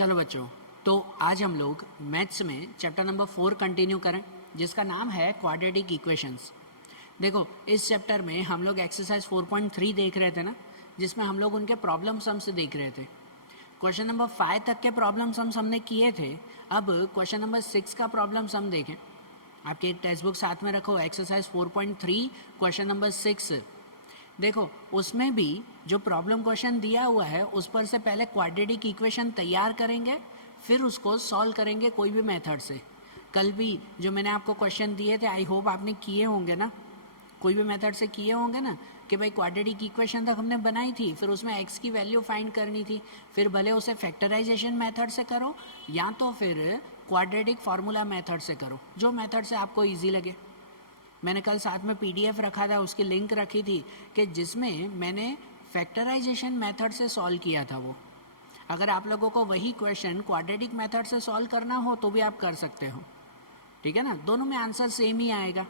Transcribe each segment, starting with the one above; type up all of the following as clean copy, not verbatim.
चलो बच्चों, तो आज हम लोग मैथ्स में चैप्टर नंबर 4 कंटिन्यू करें, जिसका नाम है क्वाड्रेटिक इक्वेशंस। देखो, इस चैप्टर में हम लोग एक्सरसाइज 4.3 देख रहे थे ना, जिसमें हम लोग उनके प्रॉब्लम सम्स देख रहे थे। क्वेश्चन नंबर 5 तक के प्रॉब्लम सम्स हमने किए थे। अब क्वेश्चन नंबर 6 का प्रॉब्लम सम देखें। आपके टेक्स्ट बुक साथ में रखो, एक्सरसाइज 4.3 क्वेश्चन नंबर 6। देखो, उसमें भी जो प्रॉब्लम क्वेश्चन दिया हुआ है उस पर से पहले क्वाड्रेटिक इक्वेशन तैयार करेंगे, फिर उसको सॉल्व करेंगे कोई भी मेथड से। कल भी जो मैंने आपको क्वेश्चन दिए थे, आई होप आपने किए होंगे ना, कोई भी मेथड से किए होंगे ना, कि भाई क्वाड्रेटिक इक्वेशन तक हमने बनाई थी, फिर उसमें एक्स की वैल्यू फाइंड करनी थी, फिर भले उसे फैक्टराइजेशन मेथड से करो या तो फिर क्वाड्रेटिक फार्मूला मेथड से करो, जो मेथड से आपको ईजी लगे। मैंने कल साथ में पीडीएफ रखा था, उसकी लिंक रखी थी कि जिसमें मैंने फैक्टराइजेशन मेथड से सॉल्व किया था वो। अगर आप लोगों को वही क्वेश्चन क्वाड्रेटिक मेथड से सॉल्व करना हो तो भी आप कर सकते हो, ठीक है ना, दोनों में आंसर सेम ही आएगा।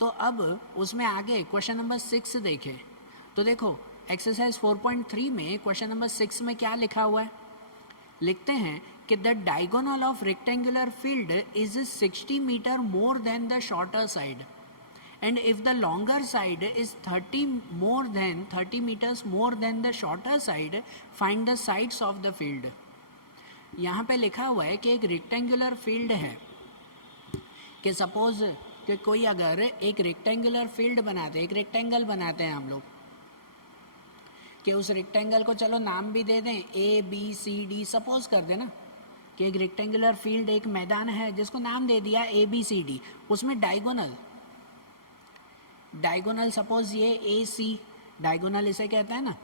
तो अब उसमें आगे क्वेश्चन नंबर 6 देखें तो देखो, एक्सरसाइज 4.3 में क्वेश्चन नंबर 6 में क्या लिखा हुआ है। लिखते हैं कि the diagonal of rectangular field is 60 metre more than the shorter side, and if the longer side is 30 meters more than the shorter side, find the sides of the field। यहाँ पे लिखा हुआ है कि एक रेक्टेंगुलर फील्ड है, कि suppose कि कोई अगर एक रेक्टेंगुलर फील्ड बनाते, एक रेक्टेंगल बनाते हैं हम लोग, कि उस रेक्टेंगल को चलो नाम भी दे दें A B C D, suppose कर देना कि एक रेक्टेंगुलर फील्ड, एक मैदान है जिसको नाम दे दिया ए बी सी डी। उसमें डायगोनल सपोज ये ए सी, डायगोनल इसे कहते हैं ना।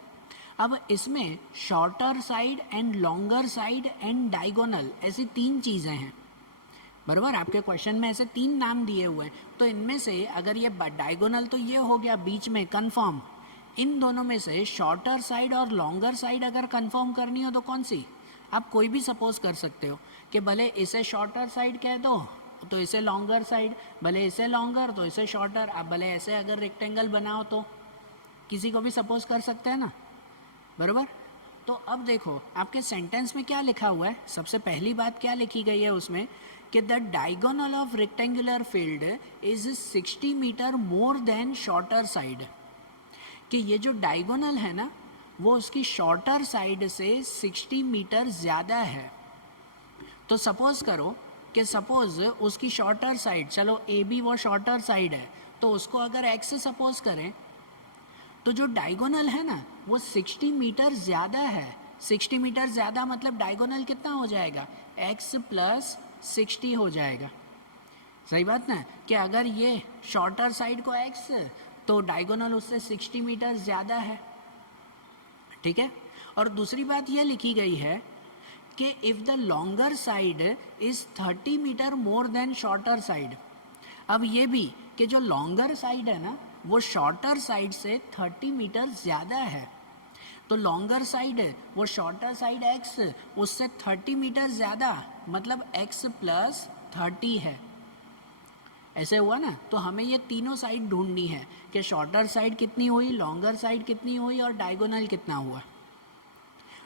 अब इसमें shorter side and longer side and diagonal, ऐसी 3 चीज़ें हैं, बराबर। आपके क्वेश्चन में ऐसे 3 नाम दिए हुए हैं, तो इनमें से अगर ये डायगोनल तो ये हो गया बीच में कंफर्म, इन दोनों में से शॉर्टर साइड और लॉन्गर साइड अगर कंफर्म करनी हो तो कौन सी, आप कोई भी सपोज कर सकते हो कि भले इसे शॉर्टर साइड कह दो तो इसे लॉन्गर साइड, भले इसे लॉन्गर तो इसे शॉर्टर। आप भले ऐसे अगर रेक्टेंगल बनाओ तो किसी को भी सपोज कर सकते हैं ना, बराबर। तो अब देखो आपके सेंटेंस में क्या लिखा हुआ है। सबसे पहली बात क्या लिखी गई है उसमें कि the diagonal of rectangular field is 60 metre more than shorter side, कि ये जो डायगोनल है ना वो उसकी शॉर्टर साइड से 60 मीटर ज़्यादा है। तो सपोज करो कि सपोज उसकी शॉर्टर साइड, चलो ए बी वो शॉर्टर साइड है, तो उसको अगर एक्स से सपोज करें तो जो डायगोनल है ना वो 60 मीटर ज़्यादा है। 60 मीटर ज़्यादा मतलब डायगोनल कितना हो जाएगा, x प्लस 60 हो जाएगा। सही बात ना, कि अगर ये शॉर्टर साइड को x तो डायगोनल उससे 60 मीटर ज़्यादा है, ठीक है। और दूसरी बात यह लिखी गई है कि if the longer side is 30 metre more than shorter side. अब ये भी कि जो लॉन्गर साइड है ना वो शॉर्टर साइड से 30 मीटर ज़्यादा है, तो लॉन्गर साइड वो शॉर्टर साइड x उससे 30 मीटर ज़्यादा, मतलब x प्लस 30 है। ऐसे हुआ ना, तो हमें ये तीनों साइड ढूंढनी है कि शॉर्टर साइड कितनी हुई, लॉन्गर साइड कितनी हुई और डायगोनल कितना हुआ।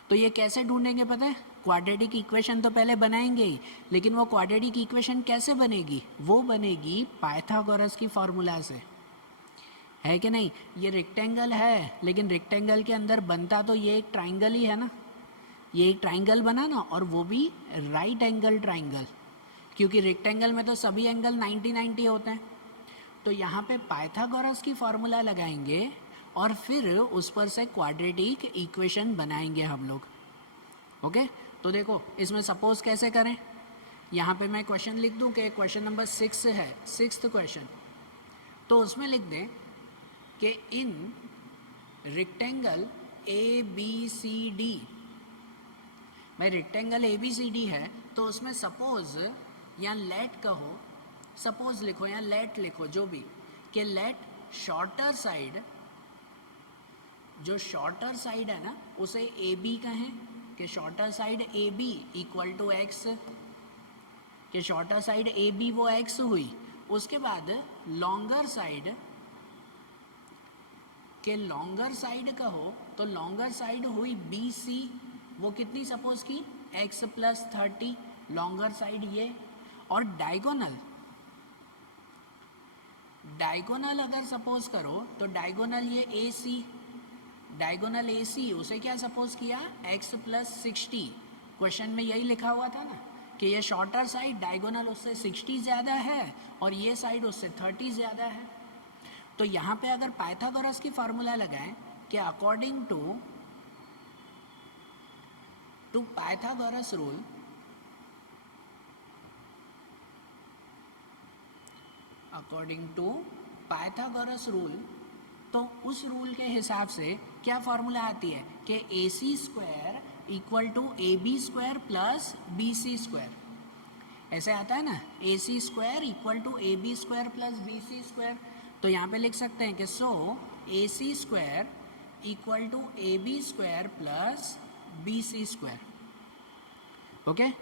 तो ये कैसे ढूंढेंगे पता है, क्वाड्रेटिक इक्वेशन तो पहले बनाएंगे ही, लेकिन वो क्वाड्रेटिक इक्वेशन कैसे बनेगी, वो बनेगी पाइथागोरस की फार्मूला से, है कि नहीं। ये रेक्टेंगल है, लेकिन रेक्टेंगल के अंदर बनता तो ये एक ट्राइंगल ही है ना, ये एक ट्राइंगल बना ना, और वो भी राइट एंगल ट्राइंगल, क्योंकि रेक्टेंगल में तो सभी एंगल 90-90 होते हैं। तो यहाँ पे पाइथागोरस की फार्मूला लगाएंगे और फिर उस पर से क्वाड्रेटिक इक्वेशन बनाएंगे हम लोग, ओके। तो देखो इसमें सपोज कैसे करें, यहाँ पे मैं क्वेश्चन लिख दूँ कि क्वेश्चन नंबर 6 है, 6th क्वेश्चन। तो उसमें लिख दें कि in rectangle A B C D, भाई rectangle A B C D है तो उसमें सपोज या लेट कहो, सपोज लिखो या लेट लिखो, जो भी, कि लेट शॉर्टर साइड, जो शॉर्टर साइड है ना उसे ए बी कहें, कि shorter side A B equal to x, कि शॉर्टर साइड ए बी वो एक्स हुई। उसके बाद लॉन्गर साइड, के लॉन्गर साइड कहो तो लॉन्गर साइड हुई बी सी, वो कितनी सपोज की x प्लस 30 लॉन्गर साइड ये, और डायगोनल अगर सपोज करो तो डायगोनल ये डायगोनल AC उसे क्या सपोज किया, x प्लस 60। क्वेश्चन में यही लिखा हुआ था ना कि ये शॉर्टर साइड डायगोनल उससे 60 ज़्यादा है और ये साइड उससे 30 ज़्यादा है। तो यहाँ पे अगर पाइथागोरस की फार्मूला लगाएं कि अकॉर्डिंग टू पाइथागोरस रूल, तो उस रूल के हिसाब से क्या फार्मूला आती है कि AC square equal to AB square plus BC square, ऐसे आता है ना, AC square equal to AB square plus BC square. तो यहाँ पे लिख सकते हैं कि so AC square equal to AB square plus BC square. Okay,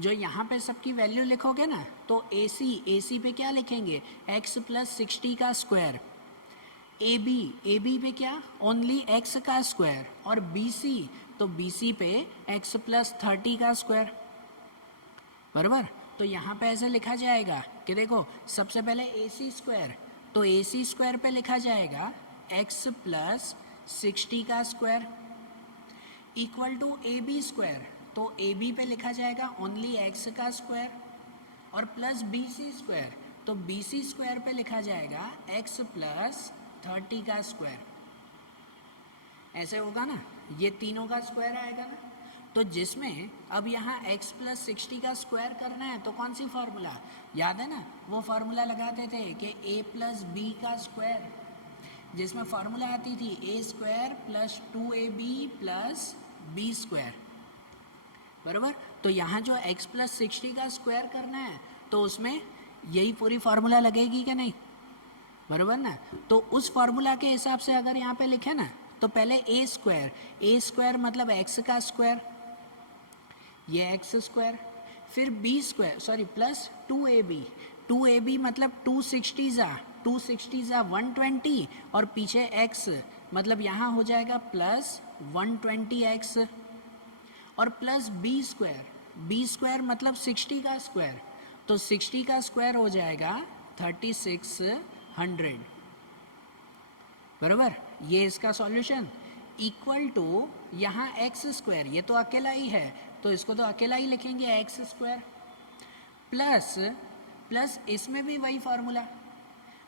जो यहाँ पे सबकी वैल्यू लिखोगे ना तो AC पे क्या लिखेंगे, x प्लस 60 का स्क्वायर, AB पे क्या, ओनली x का स्क्वायर, और BC तो BC पे x प्लस 30 का स्क्वायर, बराबर। तो यहाँ पे ऐसे लिखा जाएगा कि देखो सबसे पहले AC स्क्वायर, तो AC स्क्वायर पे लिखा जाएगा x प्लस 60 का square equal to AB square, तो AB पे लिखा जाएगा ओनली x का स्क्वायर, और प्लस BC स्क्वायर, तो BC स्क्वायर पे लिखा जाएगा x प्लस 30 का स्क्वायर। ऐसे होगा ना, ये तीनों का स्क्वायर आएगा ना। तो जिसमें अब यहाँ x प्लस 60 का स्क्वायर करना है तो कौन सी फार्मूला याद है ना, वो फार्मूला लगाते थे कि a प्लस बी का स्क्वायर, जिसमें फार्मूला आती थी a square plus 2ab plus b square, बराबर। तो यहाँ जो x प्लस 60 का स्क्वायर करना है तो उसमें यही पूरी फार्मूला लगेगी कि नहीं, बराबर ना। तो उस फार्मूला के हिसाब से अगर यहाँ पे लिखे ना तो पहले a स्क्वायर मतलब x का स्क्वायर, ये x स्क्वायर, फिर b square sorry plus 2ab मतलब 260 ज़ा 120, और पीछे x मतलब यहाँ हो जाएगा प्लस 120x, और प्लस b स्क्वायर मतलब 60 का स्क्वायर, तो 60 का स्क्वायर हो जाएगा 3600, बराबर। ये इसका सॉल्यूशन इक्वल टू यहाँ x स्क्वायर, ये तो अकेला ही है तो इसको तो अकेला ही लिखेंगे x स्क्वायर, प्लस इसमें भी वही फार्मूला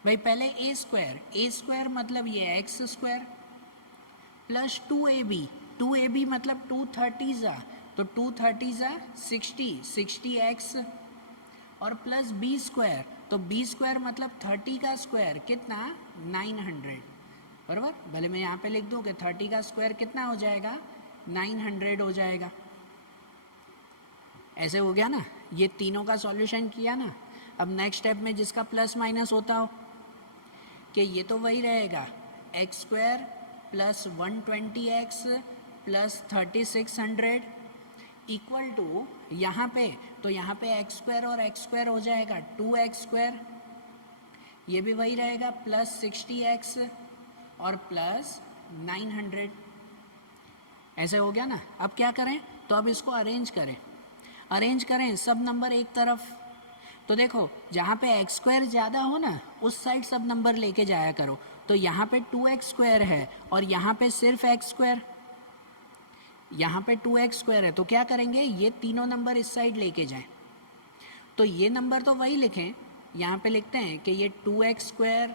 भाई, पहले a स्क्वायर मतलब ये x स्क्वायर, प्लस 2ab मतलब 230 ज़ा, तो 230 ज़ा 60x, और प्लस b स्क्वायर, तो b स्क्वायर मतलब 30 का स्क्वायर कितना 900, बराबर। भले मैं यहाँ पे लिख दूँ कि 30 का स्क्वायर कितना हो जाएगा 900 हो जाएगा। ऐसे हो गया ना, ये तीनों का सॉल्यूशन किया ना। अब नेक्स्ट स्टेप में जिसका प्लस माइनस होता हो कि ये तो वही रहेगा x square plus 120x plus 3600 equal to यहाँ पे, तो यहाँ पे x स्क्वायर और x स्क्वायर हो जाएगा 2x स्क्वायर, ये भी वही रहेगा प्लस 60x और प्लस 900। ऐसे हो गया ना। अब क्या करें, तो अब इसको अरेंज करें सब नंबर एक तरफ। तो देखो जहाँ पे x स्क्वायर ज़्यादा हो ना उस साइड सब नंबर लेके जाया करो। तो यहाँ पे 2x स्क्वायर है और यहाँ पे सिर्फ x स्क्वायर, यहाँ पे 2x स्क्वायर है, तो क्या करेंगे ये तीनों नंबर इस साइड लेके जाएं। तो ये नंबर तो वही लिखें, यहाँ पे लिखते हैं कि ये 2x square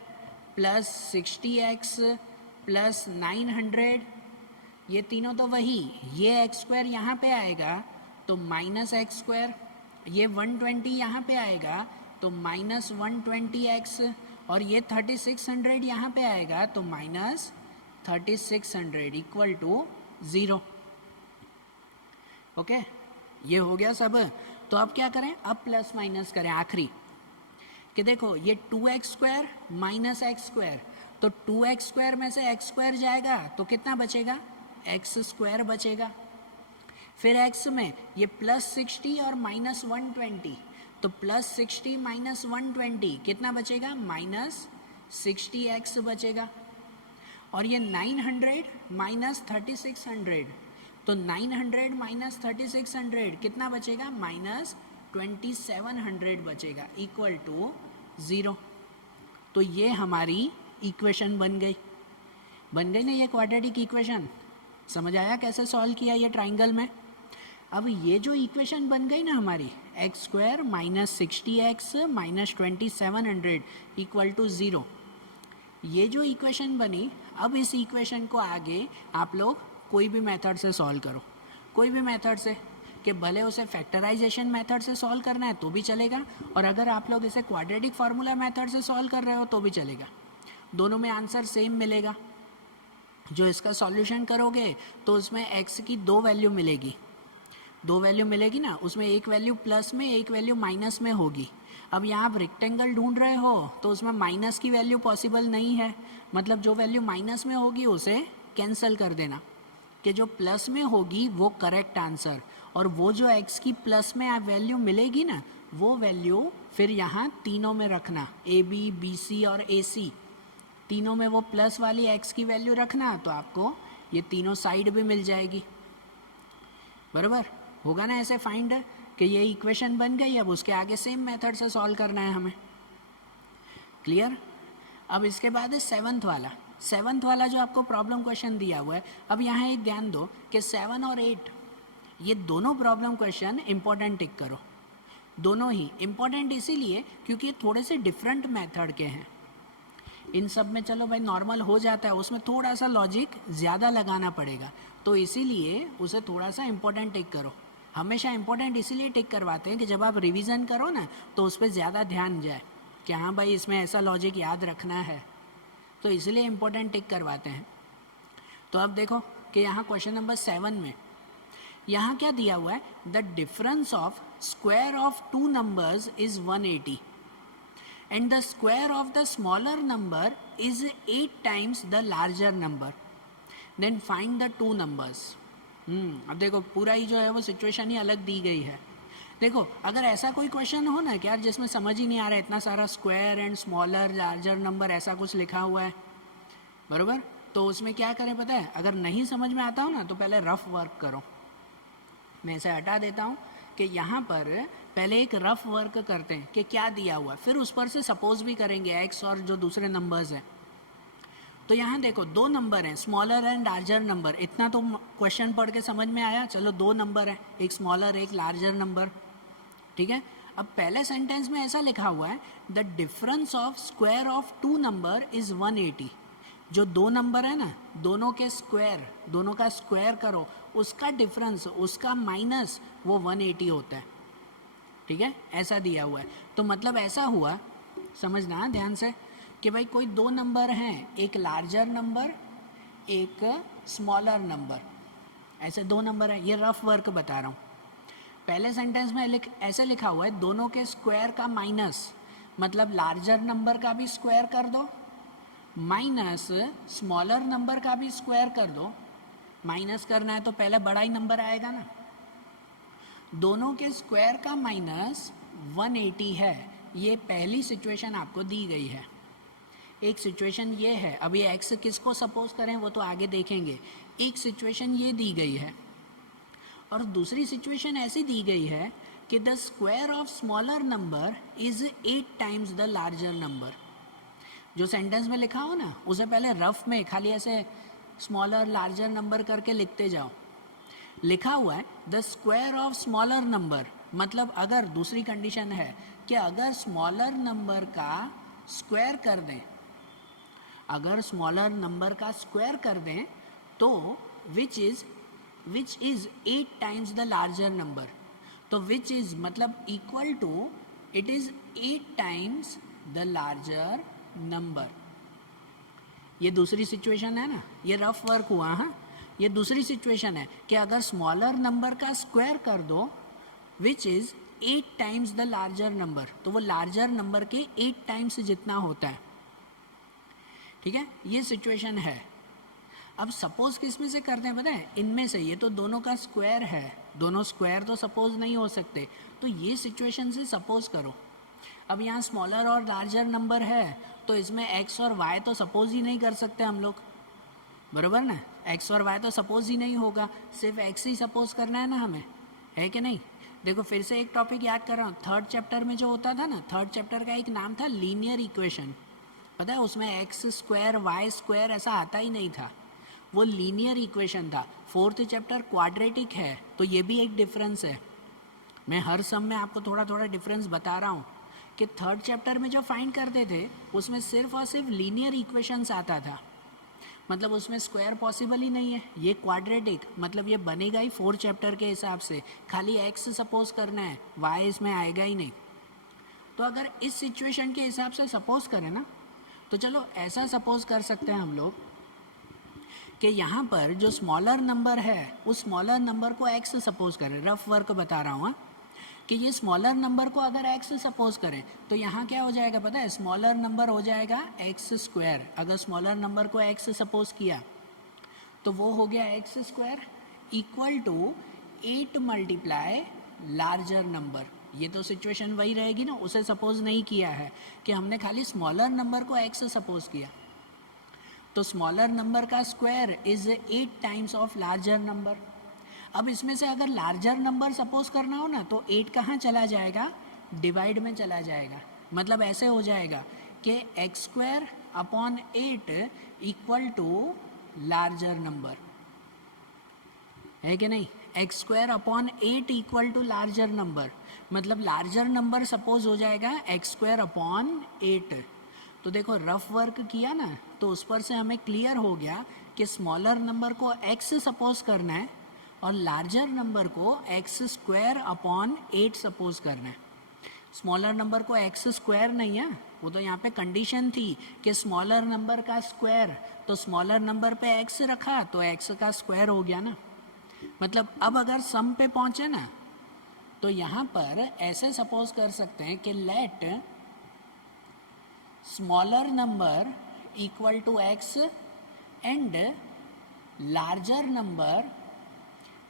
plus 60x plus 900, ये तीनों तो वही, ये x स्क्वायर यहाँ पे आएगा तो माइनस एक्स स्क्वायर, ये 120 यहाँ पे आएगा तो माइनस 120x, और ये 3600 यहाँ पे आएगा तो माइनस 3600 इक्वल टू 0। ओके, ये हो गया सब। तो अब क्या करें, अब प्लस माइनस करें आखिरी कि देखो ये 2x square minus x square, तो 2x स्क्वायर में से x स्क्वायर जाएगा तो कितना बचेगा, x स्क्वायर बचेगा। फिर x में ये प्लस 60 और माइनस 120, तो प्लस 60 माइनस 120 कितना बचेगा, माइनस 60x बचेगा। और ये 900 माइनस 3600, तो 900 माइनस 3600 कितना बचेगा, माइनस 2700 बचेगा, इक्वल टू 0। तो ये हमारी इक्वेशन बन गई ना ये क्वाड्रेटिक इक्वेशन। समझ आया कैसे सॉल्व किया ये ट्राइंगल में। अब ये जो इक्वेशन बन गई ना हमारी, x square minus 60x minus 2700 equal to 0, ये जो इक्वेशन बनी, अब इस इक्वेशन को आगे आप लोग कोई भी मेथड से सॉल्व करो, कोई भी मेथड से, कि भले उसे फैक्टराइजेशन मेथड से सॉल्व करना है तो भी चलेगा, और अगर आप लोग इसे क्वाड्रेटिक फार्मूला मेथड से सॉल्व कर रहे हो तो भी चलेगा, दोनों में आंसर सेम मिलेगा। जो इसका सॉल्यूशन करोगे तो उसमें x की दो वैल्यू मिलेगी ना, उसमें एक वैल्यू प्लस में एक वैल्यू माइनस में होगी। अब यहाँ आप रेक्टेंगल ढूंढ रहे हो तो उसमें माइनस की वैल्यू पॉसिबल नहीं है, मतलब जो वैल्यू माइनस में होगी उसे कैंसिल कर देना, कि जो प्लस में होगी वो करेक्ट आंसर, और वो जो x की प्लस में वैल्यू मिलेगी ना, वो वैल्यू फिर यहाँ तीनों में रखना, ए बी, बी सी और ए सी, तीनों में वो प्लस वाली x की वैल्यू रखना, तो आपको ये तीनों साइड भी मिल जाएगी। बराबर होगा ना ऐसे फाइंड, कि ये इक्वेशन बन गई, अब उसके आगे सेम मेथड से सॉल्व करना है हमें। क्लियर। अब इसके बाद है सेवन्थ वाला जो आपको प्रॉब्लम क्वेश्चन दिया हुआ है। अब यहाँ एक ध्यान दो कि 7 और 8 ये दोनों प्रॉब्लम क्वेश्चन इंपॉर्टेंट टिक करो, दोनों ही इंपॉर्टेंट इसीलिए क्योंकि ये थोड़े से डिफरेंट मेथड के हैं। इन सब में चलो भाई नॉर्मल हो जाता है, उसमें थोड़ा सा लॉजिक ज़्यादा लगाना पड़ेगा, तो इसीलिए उसे थोड़ा सा इंपॉर्टेंट टिक करो। हमेशा इंपॉर्टेंट इसीलिए टिक करवाते हैं कि जब आप रिवीजन करो ना तो उस पर ज़्यादा ध्यान जाए कि हाँ भाई इसमें ऐसा लॉजिक याद रखना है, तो इसलिए इंपॉर्टेंट टिक करवाते हैं। तो अब देखो कि यहाँ क्वेश्चन नंबर 7 में यहाँ क्या दिया हुआ है, the difference of square of two numbers is 180 and the square of the smaller number is 8 times the larger number, then find the two numbers। अब देखो पूरा ही जो है वो सिचुएशन ही अलग दी गई है। देखो अगर ऐसा कोई क्वेश्चन हो ना कि यार जिसमें समझ ही नहीं आ रहा है, इतना सारा square and smaller larger number ऐसा कुछ लिखा हुआ है, बराबर, तो उसमें क्या करें पता है, अगर नहीं समझ में आता हो ना तो पहले रफ वर्क करो। मैं इसे हटा देता हूँ कि यहाँ पर पहले एक रफ वर्क करते हैं कि क्या दिया हुआ है, फिर उस पर से सपोज भी करेंगे एक्स और जो दूसरे नंबर्स हैं। तो यहाँ देखो दो नंबर हैं, स्मॉलर एंड लार्जर नंबर, इतना तो क्वेश्चन पढ़ के समझ में आया। चलो दो नंबर है, एक स्मॉलर एक लार्जर नंबर, ठीक है। अब पहले सेंटेंस में ऐसा लिखा हुआ है, the difference of square of two number is 180। जो दो नंबर है ना, दोनों के स्क्वायर, दोनों का स्क्वायर करो, उसका डिफरेंस, उसका माइनस, वो 180 होता है, ठीक है, ऐसा दिया हुआ है। तो मतलब ऐसा हुआ, समझना ध्यान से, कि भाई कोई दो नंबर हैं, एक लार्जर नंबर एक स्मॉलर नंबर, ऐसे दो नंबर हैं। ये रफ वर्क बता रहा हूँ। पहले सेंटेंस में ऐसे लिखा हुआ है, दोनों के स्क्वायर का माइनस, मतलब लार्जर नंबर का भी स्क्वायर कर दो माइनस स्मॉलर नंबर का भी स्क्वायर कर दो। माइनस करना है तो पहले बड़ा ही नंबर आएगा ना। दोनों के स्क्वायर का माइनस 180 है, ये पहली सिचुएशन आपको दी गई है। एक सिचुएशन ये है, अब ये एक्स किसको सपोज करें वो तो आगे देखेंगे। एक सिचुएशन ये दी गई है, और दूसरी सिचुएशन ऐसी दी गई है कि the square of smaller number is 8 times the larger number. जो सेंटेंस में लिखा हो ना, उसे पहले रफ में खाली ऐसे स्मॉलर लार्जर नंबर करके लिखते जाओ। लिखा हुआ है the square of smaller number, मतलब अगर दूसरी कंडीशन है कि अगर स्मॉलर नंबर का स्क्वायर कर दें, अगर स्मॉलर नंबर का स्क्वायर कर दें तो which is 8 times the larger number. तो विच इज मतलब equal to, it is 8 times the larger number. ये दूसरी सिचुएशन है ना, ये रफ वर्क हुआ। हाँ, ये दूसरी सिचुएशन है कि अगर स्मॉलर नंबर का स्क्वायर कर दो विच is 8 times the larger number, तो वो लार्जर नंबर के 8 टाइम्स जितना होता है, ठीक है। ये सिचुएशन है। अब सपोज किस में से करते हैं पता है, इनमें से। ये तो दोनों का स्क्वायर है, दोनों स्क्वायर तो सपोज नहीं हो सकते, तो ये सिचुएशन से सपोज करो। अब यहाँ स्मॉलर और लार्जर नंबर है, तो इसमें एक्स और वाई तो सपोज ही नहीं कर सकते हम लोग, बराबर ना। एक्स और वाई तो सपोज ही नहीं होगा, सिर्फ एक्स ही सपोज करना है ना हमें, है कि नहीं। देखो फिर से एक टॉपिक याद कर रहा हूँ, थर्ड चैप्टर में जो होता था ना, थर्ड चैप्टर का एक नाम था लीनियर इक्वेशन, पता है उसमें एक्स स्क्वायर वाई स्क्वायर ऐसा आता ही नहीं था, वो लीनियर इक्वेशन था। फोर्थ चैप्टर क्वाड्रेटिक है, तो ये भी एक डिफरेंस है। मैं हर सम में आपको थोड़ा थोड़ा डिफरेंस बता रहा हूँ कि थर्ड चैप्टर में जो फाइंड करते थे उसमें सिर्फ और सिर्फ लीनियर इक्वेशंस आता था, मतलब उसमें स्क्वायर पॉसिबल ही नहीं है। ये क्वाड्रेटिक मतलब ये बनेगा ही फोर्थ चैप्टर के हिसाब से, खाली एक्स सपोज करना है, वाई इसमें आएगा ही नहीं। तो अगर इस सिचुएशन के हिसाब से सपोज करें ना, तो चलो ऐसा सपोज कर सकते हैं हम लोग कि यहाँ पर जो स्मॉलर नंबर है उस स्मॉलर नंबर को एक्स सपोज करें, रफ वर्क बता रहा हूँ कि ये स्मॉलर नंबर को अगर एक्स सपोज करें तो यहाँ क्या हो जाएगा पता है, स्मॉलर नंबर हो जाएगा एक्स स्क्वायर। अगर स्मॉलर नंबर को एक्स सपोज किया तो वो हो गया x square equal to 8 multiply larger number. ये तो सिचुएशन वही रहेगी ना, उसे सपोज नहीं किया है कि हमने खाली स्मॉलर नंबर को एक्स सपोज किया। तो स्मॉलर नंबर का square is 8 times of larger number. अब इसमें से अगर लार्जर नंबर सपोज करना हो ना तो 8 कहाँ चला जाएगा, डिवाइड में चला जाएगा। मतलब ऐसे हो जाएगा कि x square upon 8 equal to larger number, है कि नहीं। X square upon 8 equal to larger number, मतलब लार्जर नंबर सपोज हो जाएगा एक्स स्क्वायर अपॉन 8। तो देखो रफ वर्क किया ना तो उस पर से हमें क्लियर हो गया कि स्मॉलर नंबर को एक्स सपोज करना है और लार्जर नंबर को एक्स स्क्वायर अपॉन 8 सपोज करना है। स्मॉलर नंबर को एक्स स्क्वायर नहीं है, वो तो यहाँ पे कंडीशन थी कि स्मॉलर नंबर का स्क्वायर, तो स्मॉलर नंबर पे एक्स रखा तो एक्स का स्क्वायर हो गया ना। मतलब अब अगर सम पे पहुँचे ना तो यहाँ पर ऐसे सपोज कर सकते हैं कि let smaller number equal to x and larger number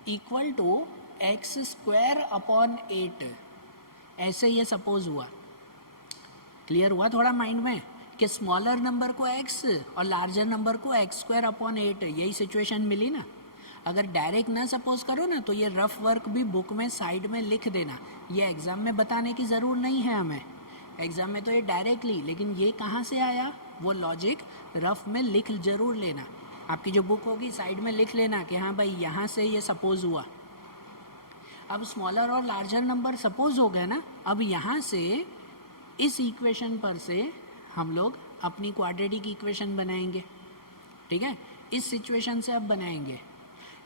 equal to x square upon 8। ऐसे ये सपोज हुआ, क्लियर हुआ थोड़ा माइंड में कि स्मॉलर नंबर को x और लार्जर नंबर को एक्स स्क्वायर अपॉन 8, यही सिचुएशन मिली ना। अगर डायरेक्ट ना सपोज करो ना तो ये रफ वर्क भी बुक में साइड में लिख देना, ये एग्ज़ाम में बताने की ज़रूर नहीं है हमें, एग्ज़ाम में तो ये डायरेक्टली, लेकिन ये कहाँ से आया वो लॉजिक रफ में लिख ज़रूर लेना। आपकी जो बुक होगी साइड में लिख लेना कि हाँ भाई यहाँ से ये सपोज हुआ। अब स्मॉलर और लार्जर नंबर सपोज हो गए ना, अब यहाँ से इस इक्वेशन पर से हम लोग अपनी क्वाड्रेटिक इक्वेशन बनाएंगे, ठीक है। इस सिचुएशन से अब बनाएंगे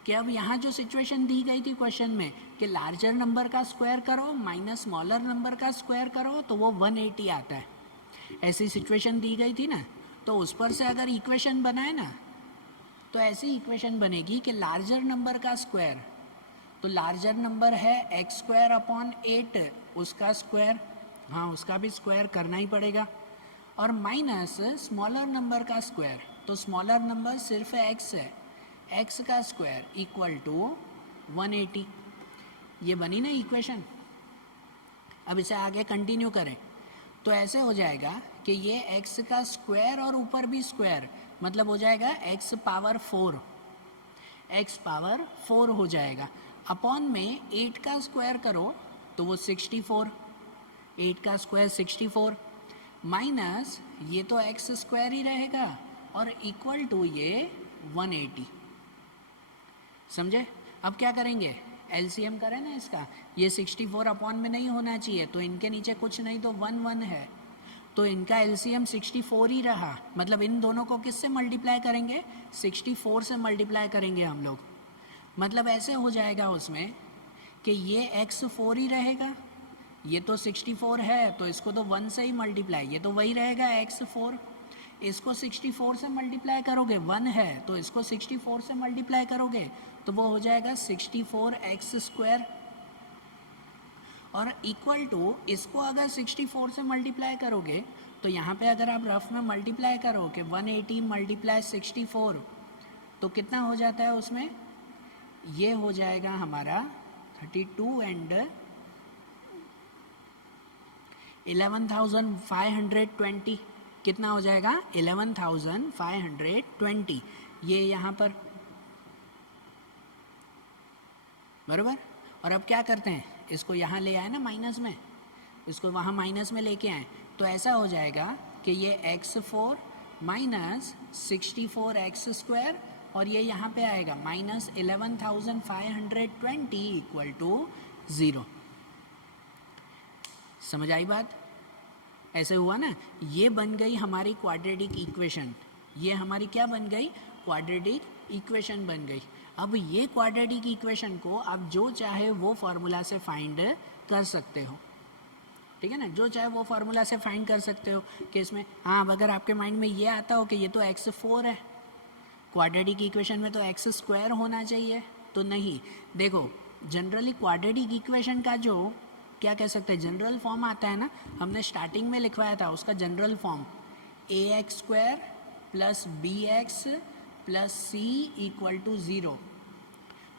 कि अब यहाँ जो सिचुएशन दी गई थी क्वेश्चन में कि लार्जर नंबर का स्क्वायर करो माइनस स्मॉलर नंबर का स्क्वायर करो तो वो 180 आता है, ऐसी सिचुएशन दी गई थी ना। तो उस पर से अगर इक्वेशन बनाए ना तो ऐसी इक्वेशन बनेगी कि लार्जर नंबर का स्क्वायर, तो लार्जर नंबर है एक्स स्क्वायर अपॉन 8, उसका स्क्वायर, हाँ उसका भी स्क्वायर करना ही पड़ेगा, और माइनस स्मॉलर नंबर का स्क्वायर, तो स्मॉलर नंबर सिर्फ एक्स है, एक्स का स्क्वायर इक्वल टू 180। ये बनी ना इक्वेशन। अब इसे आगे कंटिन्यू करें तो ऐसे हो जाएगा कि ये एक्स का स्क्वायर और ऊपर भी स्क्वायर, मतलब हो जाएगा एक्स पावर 4, एक्स पावर 4 हो जाएगा। अपॉन में 8 का स्क्वायर करो तो वो 64, 8 का स्क्वायर 64 माइनस ये तो एक्स स्क्वायर ही रहेगा और इक्वल टू ये 180। समझे। अब क्या करेंगे, एलसीएम करें ना इसका, ये 64 अपॉन में नहीं होना चाहिए तो इनके नीचे कुछ नहीं तो 1 1 है, तो इनका एलसीएम 64 ही रहा। मतलब इन दोनों को किससे मल्टीप्लाई करेंगे, 64 से मल्टीप्लाई करेंगे हम लोग। मतलब ऐसे हो जाएगा उसमें कि ये x4 ही रहेगा, ये तो 64 है तो इसको तो 1 से ही मल्टीप्लाई, ये तो वही रहेगा x4, इसको 64 से मल्टीप्लाई करोगे 1 है तो इसको 64 से मल्टीप्लाई करोगे तो वो हो जाएगा 64x स्क्वायर, और इक्वल टू इसको अगर 64 से मल्टीप्लाई करोगे तो यहाँ पे अगर आप रफ में मल्टीप्लाई करो कि 180 मल्टीप्लाई 64 तो कितना हो जाता है उसमें, ये हो जाएगा हमारा 32 एंड 11,520, कितना हो जाएगा 11,520, ये यहाँ पर बराबर। और अब क्या करते हैं, इसको यहाँ ले आए ना माइनस में, इसको वहाँ माइनस में लेके आए, तो ऐसा हो जाएगा कि ये x4 माइनस 64x² और ये यहाँ पे आएगा माइनस 11,520 इक्वल टू 0। समझ आई बात? ऐसे हुआ ना, ये बन गई हमारी क्वाड्रेटिक इक्वेशन। ये हमारी क्या बन गई? क्वाड्रेटिक इक्वेशन बन गई। अब ये क्वाड्रेटिक इक्वेशन को आप जो चाहे वो फार्मूला से फाइंड कर सकते हो, ठीक है ना, जो चाहे वो फार्मूला से फाइंड कर सकते हो कि इसमें, हाँ, अब अगर आपके माइंड में ये आता हो कि ये तो x4 है, क्वाड्रेटिक इक्वेशन में तो x² होना चाहिए, तो नहीं। देखो जनरली क्वाड्रेटिक इक्वेशन का जो क्या कह सकते हैं जनरल फॉर्म आता है ना, हमने स्टार्टिंग में लिखवाया था उसका general form ax² plus bx plus c equal to 0।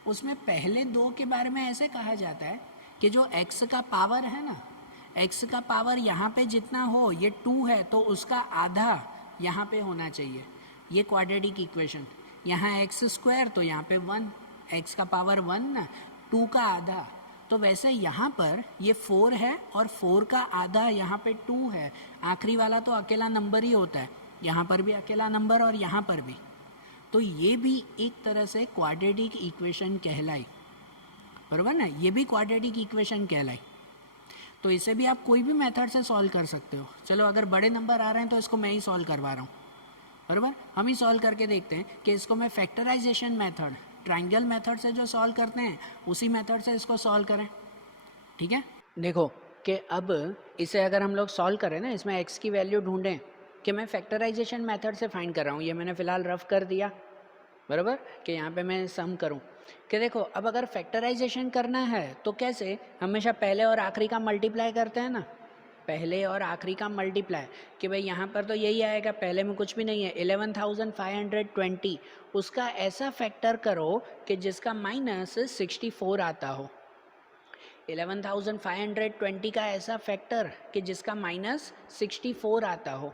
उसमें पहले दो के बारे में ऐसे कहा जाता है कि जो x का पावर है ना, x का पावर यहाँ पे जितना हो, ये 2 है तो उसका आधा यहाँ पे होना चाहिए। ये क्वाड्रेटिक इक्वेशन, यहाँ x² तो यहाँ पे 1, x का पावर 1 ना, 2 का आधा, तो वैसे यहाँ पर ये 4 है और 4 का आधा यहाँ पे 2 है। आखिरी वाला तो अकेला नंबर ही होता है, यहाँ पर भी अकेला नंबर और यहाँ पर भी, तो ये भी एक तरह से क्वाड्रेटिक इक्वेशन कहलाई, बराबर ना, ये भी क्वाड्रेटिक इक्वेशन कहलाई। तो इसे भी आप कोई भी मेथड से सॉल्व कर सकते हो। चलो अगर बड़े नंबर आ रहे हैं तो इसको मैं ही सॉल्व करवा रहा हूँ, बराबर। हम ही सॉल्व करके देखते हैं कि इसको मैं फैक्टराइजेशन मेथड, ट्रायंगल मेथड से जो सॉल्व करते हैं उसी मेथड से इसको सॉल्व करें, ठीक है। देखो कि अब इसे अगर हम लोग सॉल्व करें ना, इसमें x की वैल्यू ढूंढें, कि मैं फैक्टराइजेशन मेथड से फाइंड कर रहा हूँ, ये मैंने फ़िलहाल रफ कर दिया, बराबर, कि यहाँ पे मैं सम करूँ कि देखो अब अगर फैक्टराइजेशन करना है तो कैसे, हमेशा पहले और आखिरी का मल्टीप्लाई करते हैं ना, पहले और आखिरी का मल्टीप्लाई, कि भाई यहाँ पर तो यही आएगा, पहले में कुछ भी नहीं है, 11,520, उसका ऐसा फैक्टर करो कि जिसका माइनस 64 आता हो। 11,520 का ऐसा फैक्टर कि जिसका माइनस 64 आता हो।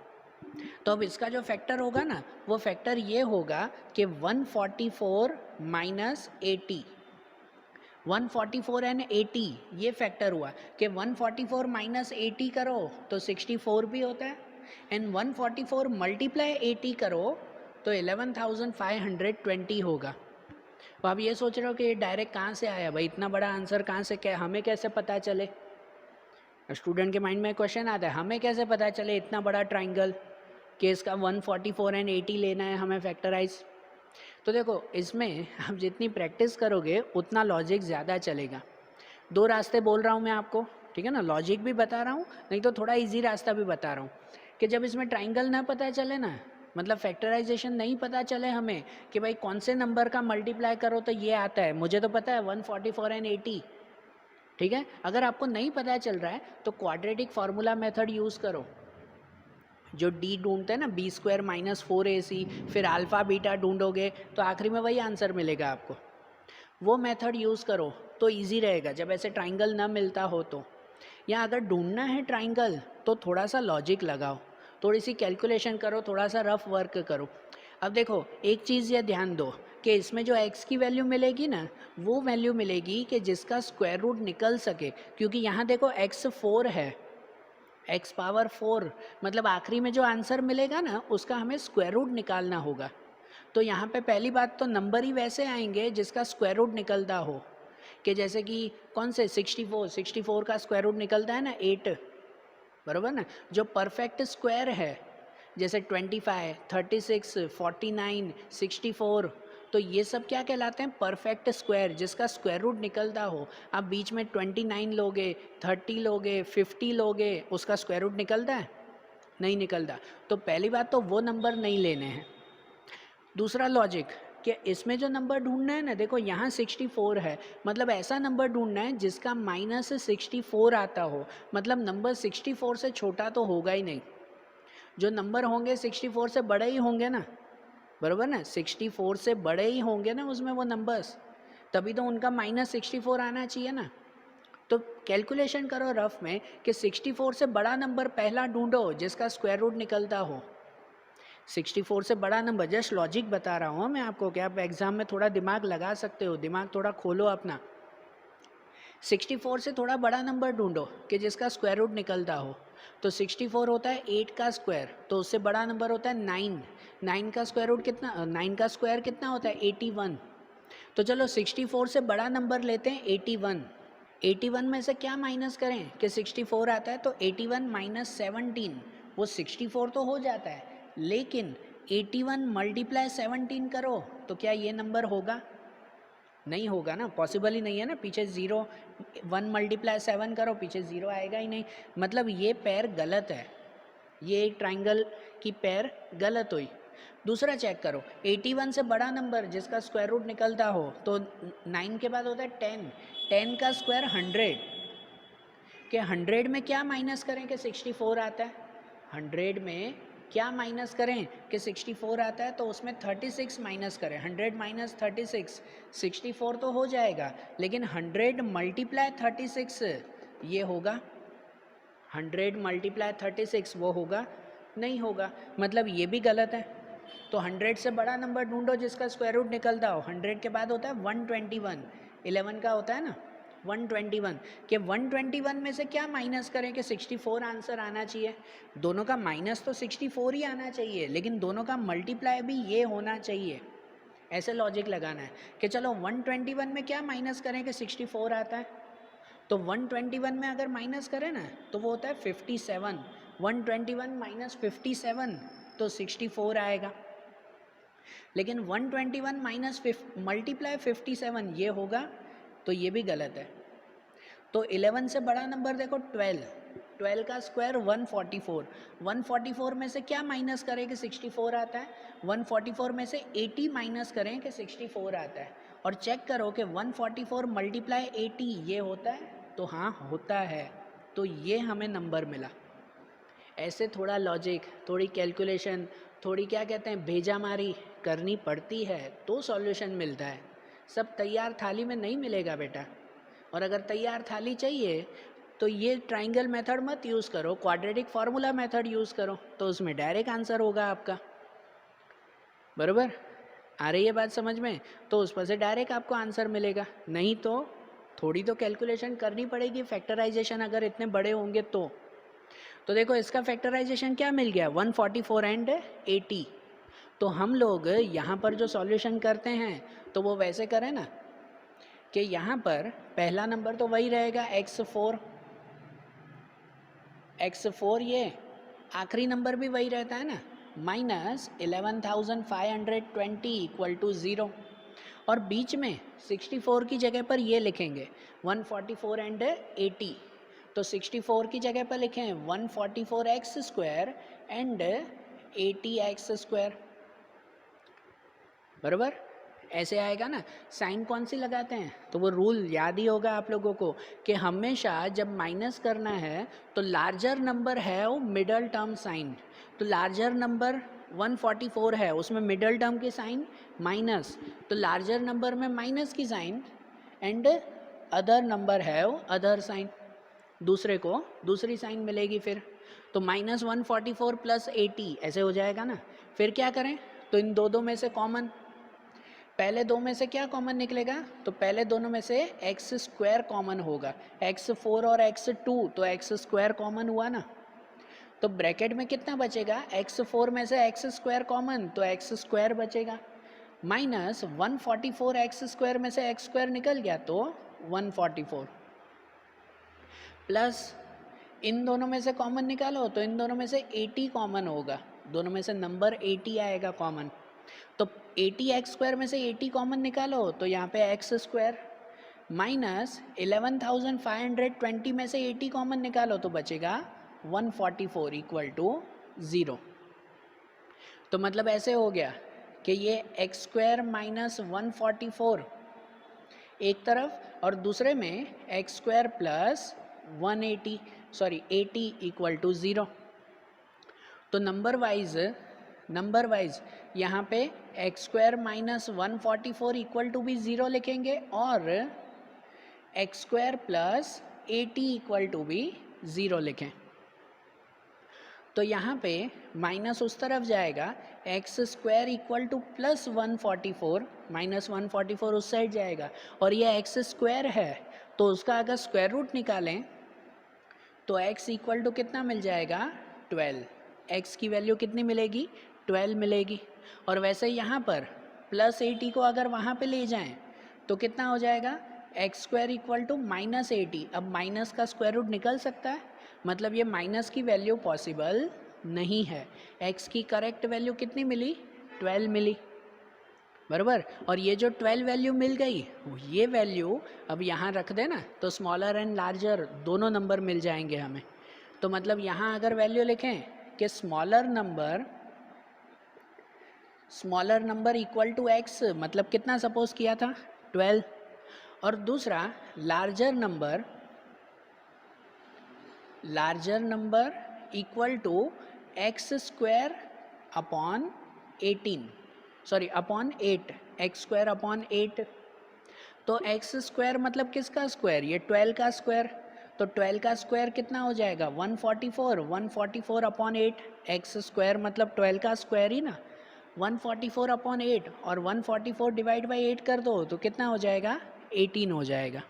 तो अब इसका जो फैक्टर होगा ना, वो फैक्टर ये होगा कि 144 माइनस 80, 144 एंड 80, ये फैक्टर हुआ कि 144 माइनस 80 करो तो 64 भी होता है, एंड 144 मल्टीप्लाई 80 करो तो 11,520 होगा। तो आप ये सोच रहे हो कि ये डायरेक्ट कहाँ से आया भाई, इतना बड़ा आंसर कहाँ से, क्या हमें कैसे पता चले? स्टूडेंट के माइंड में क्वेश्चन आता है, हमें कैसे पता चले इतना बड़ा ट्राइंगल कि इसका 144 एंड 80 लेना है हमें फैक्टराइज। तो देखो इसमें आप जितनी प्रैक्टिस करोगे उतना लॉजिक ज़्यादा चलेगा। दो रास्ते बोल रहा हूँ मैं आपको, ठीक है ना, लॉजिक भी बता रहा हूँ, नहीं तो थोड़ा इजी रास्ता भी बता रहा हूँ कि जब इसमें ट्राइंगल ना पता चले ना, मतलब फैक्टराइजेशन नहीं पता चले हमें कि भाई कौन से नंबर का मल्टीप्लाई करो तो ये आता है, मुझे तो पता है 144 एंड 80, ठीक है। अगर आपको नहीं पता चल रहा है तो क्वाड्रेटिक फार्मूला मेथड यूज़ करो, जो डी ढूंढते हैं ना, b² माइनस 4ac, फिर अल्फ़ा बीटा ढूंढोगे तो आखिरी में वही आंसर मिलेगा आपको। वो मेथड यूज़ करो तो इजी रहेगा जब ऐसे ट्राइंगल ना मिलता हो तो। या अगर ढूंढना है ट्राइंगल तो थोड़ा सा लॉजिक लगाओ, थोड़ी सी कैलकुलेशन करो, थोड़ा सा रफ वर्क करो। अब देखो एक चीज़ ये ध्यान दो कि इसमें जो x की वैल्यू मिलेगी ना, वो वैल्यू मिलेगी कि जिसका स्क्वायर रूट निकल सके, क्योंकि यहाँ देखो x 4 है, x पावर 4, मतलब आखिरी में जो आंसर मिलेगा ना उसका हमें स्क्वायर रूट निकालना होगा। तो यहाँ पे पहली बात तो नंबर ही वैसे आएंगे जिसका स्क्वायर रूट निकलता हो, कि जैसे कि कौन से 64 का स्क्वायर रूट निकलता है ना 8, बराबर ना। जो परफेक्ट स्क्वायर है जैसे 25, 36, 49, 64, तो ये सब क्या कहलाते हैं, परफेक्ट स्क्वायर, जिसका स्क्वायर रूट निकलता हो। आप बीच में 29 लोगे, 30 लोगे, 50 लोगे, उसका स्क्वायर रूट निकलता है? नहीं निकलता। तो पहली बात तो वो नंबर नहीं लेने हैं। दूसरा लॉजिक कि इसमें जो नंबर ढूंढना है ना, देखो यहाँ 64 है, मतलब ऐसा नंबर ढूंढना है जिसका माइनस 64 आता हो, मतलब नंबर 64 से छोटा तो होगा ही नहीं। जो नंबर होंगे 64 से बड़े ही होंगे ना, बराबर ना, 64 से बड़े ही होंगे ना उसमें वो नंबर्स, तभी तो उनका माइनस 64 आना चाहिए ना। तो कैलकुलेशन करो रफ में कि 64 से बड़ा नंबर पहला ढूंढो जिसका स्क्वायर रूट निकलता हो। 64 से बड़ा नंबर, जस्ट लॉजिक बता रहा हूँ मैं आपको कि आप एग्जाम में थोड़ा दिमाग लगा सकते हो, दिमाग थोड़ा खोलो अपना, 64 से थोड़ा बड़ा नंबर ढूंढो कि जिसका स्क्वायर रूट निकलता हो। तो 64 होता है 8 का स्क्वायर, तो उससे बड़ा नंबर होता है 9। 9 का स्क्वायर रूट कितना, 9 का स्क्वायर कितना होता है 81। तो चलो 64 से बड़ा नंबर लेते हैं 81। 81 में से क्या माइनस करें कि 64 आता है, तो 81 माइनस 17 वो 64 तो हो जाता है, लेकिन 81 मल्टीप्लाई 17 करो तो क्या ये नंबर होगा? नहीं होगा ना, पॉसिबल ही नहीं है ना। पीछे 0, 1 मल्टीप्लाई 7 करो, पीछे 0 आएगा ही नहीं। मतलब ये पैर गलत है, ये एक ट्राइंगल की पैर गलत हुई। दूसरा चेक करो, 81 से बड़ा नंबर जिसका स्क्वायर रूट निकलता हो, तो 9 के बाद होता है 10। 10 का स्क्वायर 100 के 100 में क्या माइनस करें कि 64 आता है? 100 में क्या माइनस करें कि 64 आता है? तो उसमें 36 माइनस करें। 100 माइनस 36 64 तो हो जाएगा, लेकिन 100 मल्टीप्लाई 36 ये होगा? 100 मल्टीप्लाई 36 वो होगा? नहीं होगा। मतलब ये भी गलत है। तो 100 से बड़ा नंबर ढूंढो जिसका स्क्वायर रूट निकलता हो। 100 के बाद होता है 121, 11 का होता है ना 121 के 121 में से क्या माइनस करें कि 64 आंसर आना चाहिए। दोनों का माइनस तो 64 ही आना चाहिए, लेकिन दोनों का मल्टीप्लाई भी ये होना चाहिए। ऐसे लॉजिक लगाना है कि चलो 121 में क्या माइनस करें कि 64 आता है। तो 121 में अगर माइनस करें ना तो वो होता है 57। 121 माइनस 57 तो 64 आएगा, लेकिन 121 माइनस मल्टीप्लाई 57 ये होगा, तो ये भी गलत है। तो 11 से बड़ा नंबर देखो 12। 12 का स्क्वायर 144। 144 में से क्या माइनस करें कि 64 आता है? 144 में से 80 माइनस करें कि 64 आता है। और चेक करो कि 144 मल्टीप्लाई 80 ये होता है, तो हाँ होता है। तो ये हमें नंबर मिला। ऐसे थोड़ा लॉजिक, थोड़ी कैलकुलेशन, थोड़ी क्या कहते हैं भेजामारी करनी पड़ती है तो सॉल्यूशन मिलता है। सब तैयार थाली में नहीं मिलेगा बेटा। और अगर तैयार थाली चाहिए तो ये ट्राइंगल मेथड मत यूज़ करो, क्वाड्रेटिक फार्मूला मेथड यूज़ करो, तो उसमें डायरेक्ट आंसर होगा आपका। बराबर आ रही है बात समझ में? तो उस पर से डायरेक्ट आपको आंसर मिलेगा। नहीं तो थोड़ी तो कैलकुलेशन करनी पड़ेगी, फैक्टराइजेशन अगर इतने बड़े होंगे तो देखो इसका फैक्टराइजेशन क्या मिल गया 144 एंड 80। तो हम लोग यहाँ पर जो सॉल्यूशन करते हैं तो वो वैसे करें ना कि यहाँ पर पहला नंबर तो वही रहेगा x4, ये आखिरी नंबर भी वही रहता है ना, माइनस 11,520 इक्वल टू 0। और बीच में 64 की जगह पर ये लिखेंगे 144 एंड 80। तो 64 की जगह पर लिखें 144x square and 80x square. बराबर ऐसे आएगा ना। साइन कौन सी लगाते हैं? तो वो रूल याद ही होगा आप लोगों को कि हमेशा जब माइनस करना है तो लार्जर नंबर है वो मिडल टर्म साइन। तो लार्जर नंबर 144 है, उसमें मिडल टर्म की साइन माइनस, तो लार्जर नंबर में माइनस की साइन एंड अदर नंबर है वो अदर साइन, दूसरे को दूसरी साइन मिलेगी। फिर तो माइनस 144 प्लस 80 ऐसे हो जाएगा ना। फिर क्या करें? तो इन दो में से कॉमन, पहले दो में से क्या कॉमन निकलेगा? तो पहले दोनों में से एक्स स्क्वायर कॉमन होगा। x4 और x2, तो एक्स स्क्वायर कॉमन हुआ ना। तो ब्रैकेट में कितना बचेगा? x4 में से एक्स स्क्वायर कॉमन, तो एक्स स्क्वायर बचेगा, माइनस 144 एक्स स्क्वायर में से एक्स स्क्वायर निकल गया तो 144, प्लस इन दोनों में से कॉमन निकालो तो इन दोनों में से 80 कॉमन होगा, दोनों में से नंबर 80 आएगा कॉमन। तो 80 एक्स स्क्वायर में से 80 कॉमन निकालो तो यहाँ पे एक्स स्क्वायर, माइनस 11,520 में से 80 कॉमन निकालो तो बचेगा 144 इक्वल टू 0। तो मतलब ऐसे हो गया कि ये एक्स स्क्वायर माइनस 144 एक तरफ और दूसरे में x square plus 80 equal to 0। तो नंबर वाइज यहाँ पे x square minus 144 equal to भी 0 लिखेंगे और x square plus 80 equal to भी 0 लिखें। तो यहाँ पे माइनस उस तरफ जाएगा, x square equal two plus 144, minus 144 उस साइड जाएगा और ये एक्स स्क्वायर है तो उसका अगर स्क्वायर रूट निकालें तो x इक्वल टू कितना मिल जाएगा 12। x की वैल्यू कितनी मिलेगी 12 मिलेगी। और वैसे यहाँ पर +80 को अगर वहाँ पे ले जाएं तो कितना हो जाएगा एक्स स्क्वायर इक्वल टू -80। अब माइनस का स्क्वायर रूट निकल सकता है, मतलब ये माइनस की वैल्यू पॉसिबल नहीं है। x की करेक्ट वैल्यू कितनी मिली 12 मिली, बराबर। और ये जो 12 वैल्यू मिल गई ये वैल्यू अब यहाँ रख देना तो स्मॉलर एंड लार्जर दोनों नंबर मिल जाएंगे हमें। तो मतलब यहाँ अगर वैल्यू लिखें कि smaller number equal to x, मतलब कितना सपोज किया था 12। और दूसरा larger number equal to x square upon 8, x square upon 8। तो एक्स स्क्वायर मतलब किसका स्क्वायर, ये 12 का स्क्वायर। तो 12 का स्क्वायर कितना हो जाएगा 144 अपॉन 8। एक्स स्क्वायर मतलब 12 का स्क्वायर ही ना, 144 अपॉन 8, और 144 डिवाइड बाई 8 कर दो तो कितना हो जाएगा 18 हो जाएगा।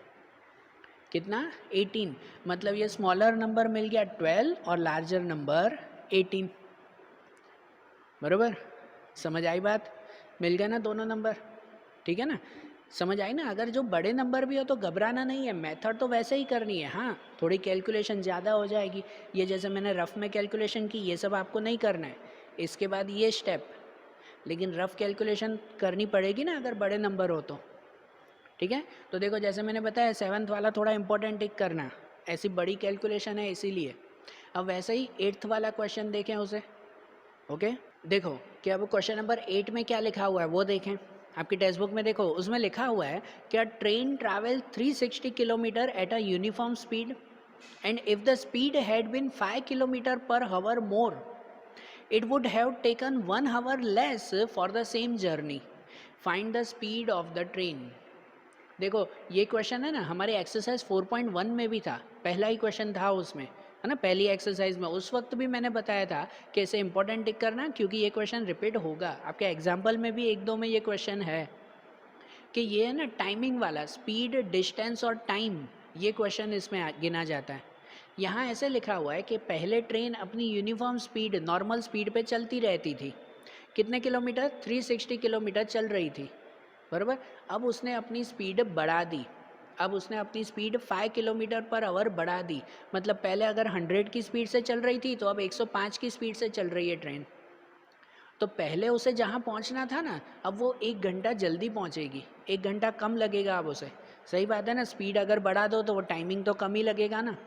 कितना 18, मतलब ये स्मॉलर नंबर मिल गया 12 और लार्जर नंबर 18, बराबर। समझ आई बात, मिल गया ना दोनों नंबर, ठीक है ना, समझ आई ना। अगर जो बड़े नंबर भी हो तो घबराना नहीं है, मेथड तो वैसे ही करनी है। हाँ थोड़ी कैलकुलेशन ज़्यादा हो जाएगी, ये जैसे मैंने रफ में कैलकुलेशन की ये सब आपको नहीं करना है, इसके बाद ये स्टेप, लेकिन रफ कैलकुलेशन करनी पड़ेगी ना अगर बड़े नंबर हो तो, ठीक है। तो देखो जैसे मैंने बताया 7th वाला थोड़ा इंपॉर्टेंट टिक करना, ऐसी बड़ी कैलकुलेशन है इसीलिए। अब वैसे ही 8th वाला क्वेश्चन देखें उसे, ओके। देखो कि अब क्वेश्चन नंबर 8 में क्या लिखा हुआ है वो देखें, आपकी टेक्स्ट बुक में देखो उसमें लिखा हुआ है कि अ train travel 360 kilometre at a uniform speed and if the speed had been 5 kilometre per hour more it would have taken 1 hour less for the same journey. Find the speed of the train. देखो ये question है ना हमारे exercise 4.1 में भी था, पहला ही question था उसमें, है ना, पहली एक्सरसाइज में। उस वक्त भी मैंने बताया था कि इसे इंपॉर्टेंट टिक करना क्योंकि ये क्वेश्चन रिपीट होगा आपके एग्जाम्पल में भी, 1-2 में ये क्वेश्चन है कि ये है ना टाइमिंग वाला, स्पीड डिस्टेंस और टाइम, ये क्वेश्चन इसमें गिना जाता है। यहाँ ऐसे लिखा हुआ है कि पहले ट्रेन अपनी यूनिफॉर्म स्पीड नॉर्मल स्पीड पे चलती रहती थी, कितने किलोमीटर 360 किलोमीटर चल रही थी, बराबर। अब उसने अपनी स्पीड बढ़ा दी, अब उसने अपनी स्पीड 5 किलोमीटर पर आवर बढ़ा दी, मतलब पहले अगर 100 की स्पीड से चल रही थी तो अब 105 की स्पीड से चल रही है ट्रेन। तो पहले उसे जहाँ पहुँचना था ना अब वो 1 घंटा जल्दी पहुँचेगी, 1 घंटा कम लगेगा अब उसे। सही बात है ना, स्पीड अगर बढ़ा दो तो वो टाइमिंग तो कम ही लगेगा ना,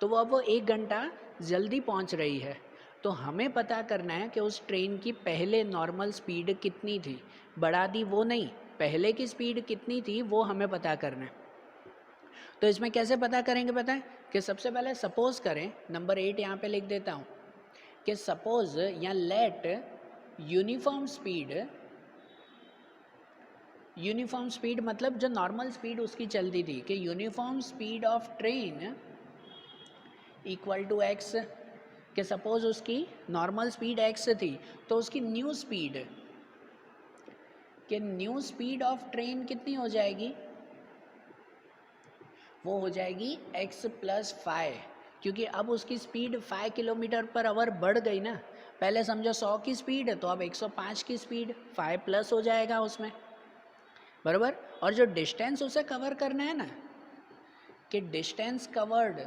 तो वो अब वो 1 घंटा जल्दी पहुँच रही है। तो हमें पता करना है कि उस ट्रेन की पहले नॉर्मल स्पीड कितनी थी, बढ़ा दी वो नहीं, पहले की स्पीड कितनी थी वो हमें पता करना है। तो इसमें कैसे पता करेंगे पता है कि सबसे पहले सपोज करें, नंबर 8 यहाँ पे लिख देता हूँ कि सपोज या लेट यूनिफॉर्म स्पीड मतलब जो नॉर्मल स्पीड उसकी चलती थी, कि uniform speed of train equal to x, कि सपोज उसकी नॉर्मल स्पीड x थी तो उसकी न्यू स्पीड ऑफ ट्रेन कितनी हो जाएगी, वो हो जाएगी x + 5, क्योंकि अब उसकी स्पीड 5 किलोमीटर पर आवर बढ़ गई ना। पहले समझो 100 की स्पीड है तो अब 105 की स्पीड, 5 प्लस हो जाएगा उसमें, बराबर। और जो डिस्टेंस उसे कवर करना है ना, कि डिस्टेंस कवर्ड,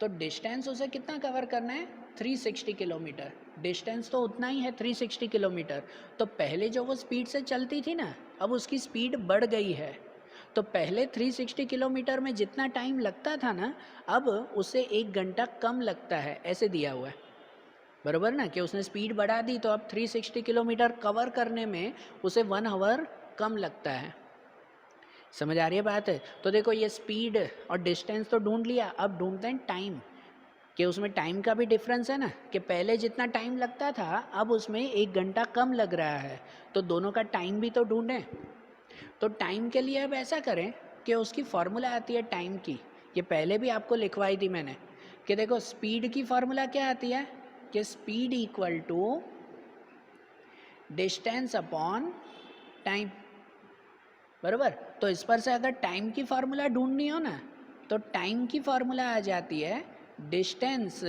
तो डिस्टेंस उसे कितना कवर करना है 360 किलोमीटर, डिस्टेंस तो उतना ही है 360 किलोमीटर। तो पहले जो वो स्पीड से चलती थी ना अब उसकी स्पीड बढ़ गई है, तो पहले 360 किलोमीटर में जितना टाइम लगता था ना अब उसे 1 घंटा कम लगता है, ऐसे दिया हुआ है, बराबर ना, कि उसने स्पीड बढ़ा दी तो अब 360 किलोमीटर कवर करने में उसे 1 आवर कम लगता है। समझ आ रही है बात है। तो देखो ये स्पीड और डिस्टेंस तो ढूंढ लिया, अब ढूंढते हैं टाइम, कि उसमें टाइम का भी डिफरेंस है ना, कि पहले जितना टाइम लगता था अब उसमें 1 घंटा कम लग रहा है, तो दोनों का टाइम भी तो ढूंढें। तो टाइम के लिए अब ऐसा करें कि उसकी फॉर्मूला आती है टाइम की, ये पहले भी आपको लिखवाई थी मैंने, कि देखो स्पीड की फॉर्मूला क्या आती है कि speed equal to distance upon time, बराबर। तो इस पर से अगर टाइम की फार्मूला ढूंढनी हो ना, तो टाइम की फार्मूला आ जाती है डिस्टेंस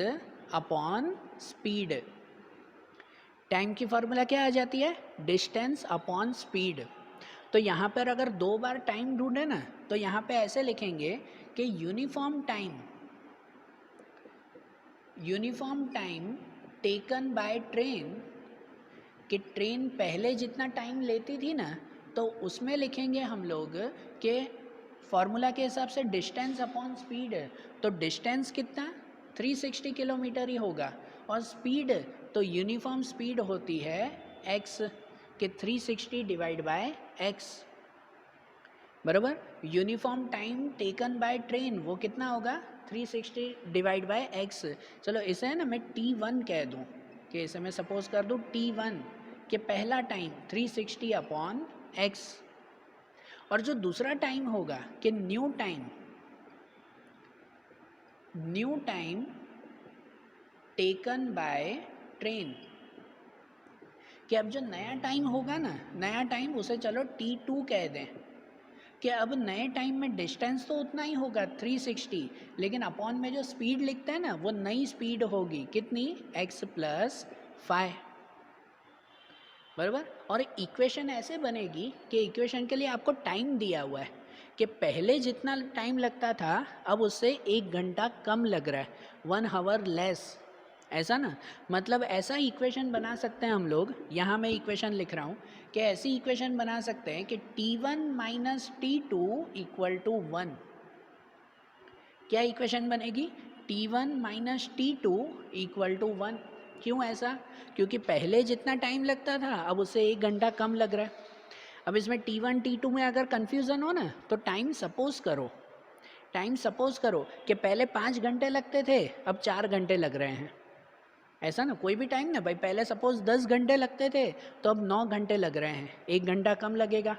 अपॉन स्पीड। टाइम की फार्मूला क्या आ जाती है? Distance upon speed. तो यहाँ पर अगर 2 बार टाइम ढूंढे ना, तो यहाँ पे ऐसे लिखेंगे कि uniform time taken by train, कि ट्रेन पहले जितना टाइम लेती थी ना, तो उसमें लिखेंगे हम लोग कि फॉर्मूला के हिसाब से डिस्टेंस अपॉन स्पीड है। तो डिस्टेंस कितना? 360 किलोमीटर ही होगा, और स्पीड तो यूनिफॉर्म स्पीड होती है x, कि 360 डिवाइड बाय x, बराबर। Uniform time taken by train वो कितना होगा? 360 डिवाइड बाय x। चलो इसे है ना मैं t1 कह दूँ, कि इसे मैं सपोज कर दूँ t1, कि पहला टाइम 360 अपॉन x, और जो दूसरा टाइम होगा कि new time taken by train, कि अब जो नया टाइम होगा ना, नया टाइम उसे चलो t2 कह दें, कि अब नए टाइम में डिस्टेंस तो उतना ही होगा 360, लेकिन अपॉन में जो स्पीड लिखते हैं ना, वो नई स्पीड होगी कितनी? x प्लस 5, बराबर। और इक्वेशन ऐसे बनेगी कि इक्वेशन के लिए आपको टाइम दिया हुआ है, कि पहले जितना टाइम लगता था अब उससे 1 घंटा कम लग रहा है, 1 आवर लेस, ऐसा ना। मतलब ऐसा इक्वेशन बना सकते हैं हम लोग, यहाँ मैं इक्वेशन लिख रहा हूँ, कि ऐसी इक्वेशन बना सकते हैं कि t1 minus t2 equal to 1। क्या इक्वेशन बनेगी? t1 minus t2 equal to 1। क्यों ऐसा? क्योंकि पहले जितना टाइम लगता था अब उससे 1 घंटा कम लग रहा है। अब इसमें t1 t2 में अगर कन्फ्यूज़न हो ना, तो टाइम सपोज करो कि पहले 5 घंटे लगते थे, अब 4 घंटे लग रहे हैं, ऐसा ना। कोई भी टाइम ना भाई, पहले सपोज 10 घंटे लगते थे, तो अब 9 घंटे लग रहे हैं, 1 घंटा कम लगेगा।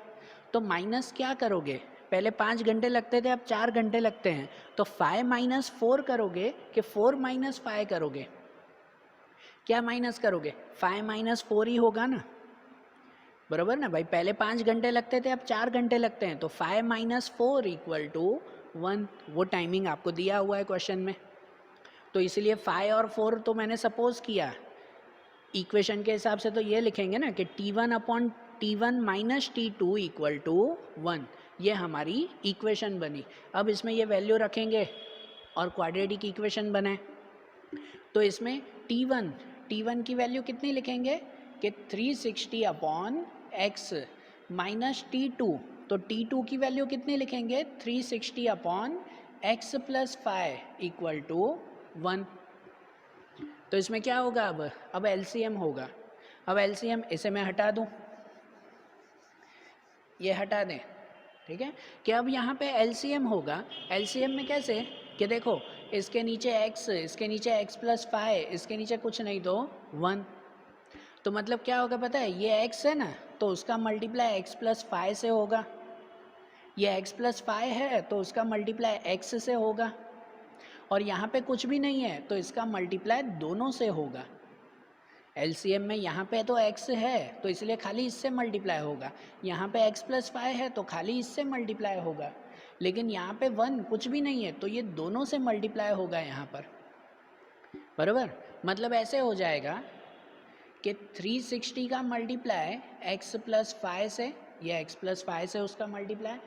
तो माइनस क्या करोगे? पहले 5 घंटे लगते थे, अब 4 घंटे लगते हैं, तो 5 माइनस 4 करोगे कि 4 माइनस 5 करोगे? क्या माइनस करोगे? 5 माइनस 4 ही होगा ना, बराबर ना भाई। पहले 5 घंटे लगते थे, अब 4 घंटे लगते हैं, तो 5 माइनस 4 इक्वल टू 1। वो टाइमिंग आपको दिया हुआ है क्वेश्चन में, तो इसलिए 5 और 4 तो मैंने सपोज किया। इक्वेशन के हिसाब से तो ये लिखेंगे ना कि t1 upon t1 minus t2 equal to 1। ये हमारी इक्वेशन बनी। अब इसमें ये वैल्यू रखेंगे और क्वाड्रेटिक इक्वेशन बने। तो इसमें t1 की वैल्यू कितनी लिखेंगे? कि 360 अपॉन x माइनस t2, तो t2 की वैल्यू कितनी लिखेंगे? 360 upon x plus 5 equal to 1। तो इसमें क्या होगा? अब एलसीएम होगा। अब एलसीएम इसे मैं हटा दूं, ये हटा दें, ठीक है। कि अब यहाँ पे एलसीएम होगा। एलसीएम में कैसे? कि देखो इसके नीचे x, इसके नीचे x प्लस 5, इसके नीचे कुछ नहीं तो 1। तो मतलब क्या होगा पता है? ये x है ना, तो उसका मल्टीप्लाई x प्लस 5 से होगा। ये x प्लस 5 है तो उसका मल्टीप्लाई x से होगा, और यहाँ पे कुछ भी नहीं है तो इसका मल्टीप्लाई दोनों से होगा। एलसीएम में यहाँ पे तो x है तो इसलिए खाली इससे मल्टीप्लाई होगा, यहाँ पे x प्लस 5 है तो खाली इससे मल्टीप्लाई होगा, लेकिन यहाँ पे 1 कुछ भी नहीं है तो ये दोनों से मल्टीप्लाई होगा यहाँ पर, बराबर। मतलब ऐसे हो जाएगा कि 360 का मल्टीप्लाई x प्लस 5 से, ये x प्लस 5 से उसका मल्टीप्लाई,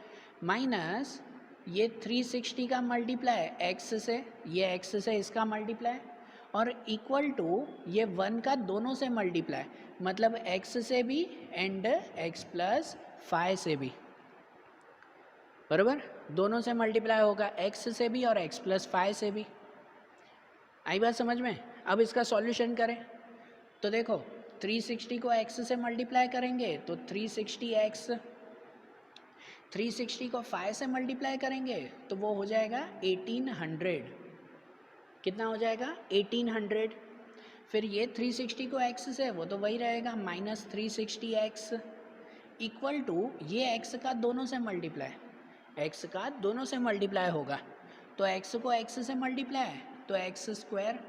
माइनस ये 360 का मल्टीप्लाई x से, ये x से इसका मल्टीप्लाई, और इक्वल टू ये 1 का दोनों से मल्टीप्लाई, मतलब x से भी एंड x प्लस 5 से भी, बराबर। दोनों से मल्टीप्लाई होगा, x से भी और x प्लस 5 से भी। आई बात समझ में? अब इसका सॉल्यूशन करें तो देखो 360 को x से मल्टीप्लाई करेंगे तो 360x, 360 को 5 से मल्टीप्लाई करेंगे तो वो हो जाएगा 1800। कितना हो जाएगा? 1800। फिर ये 360 को x से, वो तो वही रहेगा माइनस 360x, इक्वल टू ये x का दोनों से मल्टीप्लाई, x का दोनों से मल्टीप्लाई होगा, तो x को x से मल्टीप्लाई तो x स्क्वायर,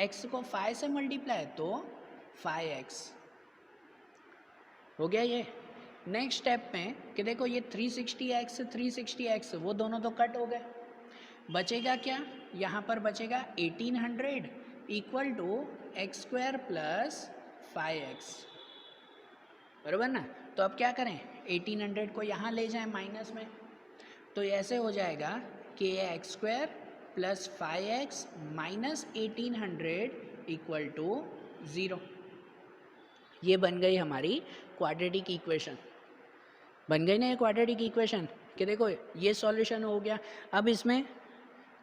x को 5 से मल्टीप्लाई तो 5x हो गया ये। नेक्स्ट स्टेप में कि देखो ये 360x 360x वो दोनों तो कट हो गए, बचेगा क्या, यहाँ पर बचेगा 1800 equal to x square plus 5x, बराबर ना। तो अब क्या करें, 1800 को यहाँ ले जाएं माइनस में, तो ऐसे हो जाएगा कि x square plus 5x minus 1800 equal to 0। ये बन गई हमारी क्वाड्रेटिक इक्वेशन, बन गई ना ये क्वाड्रेटिक इक्वेशन कि देखो ये सॉल्यूशन हो गया। अब इसमें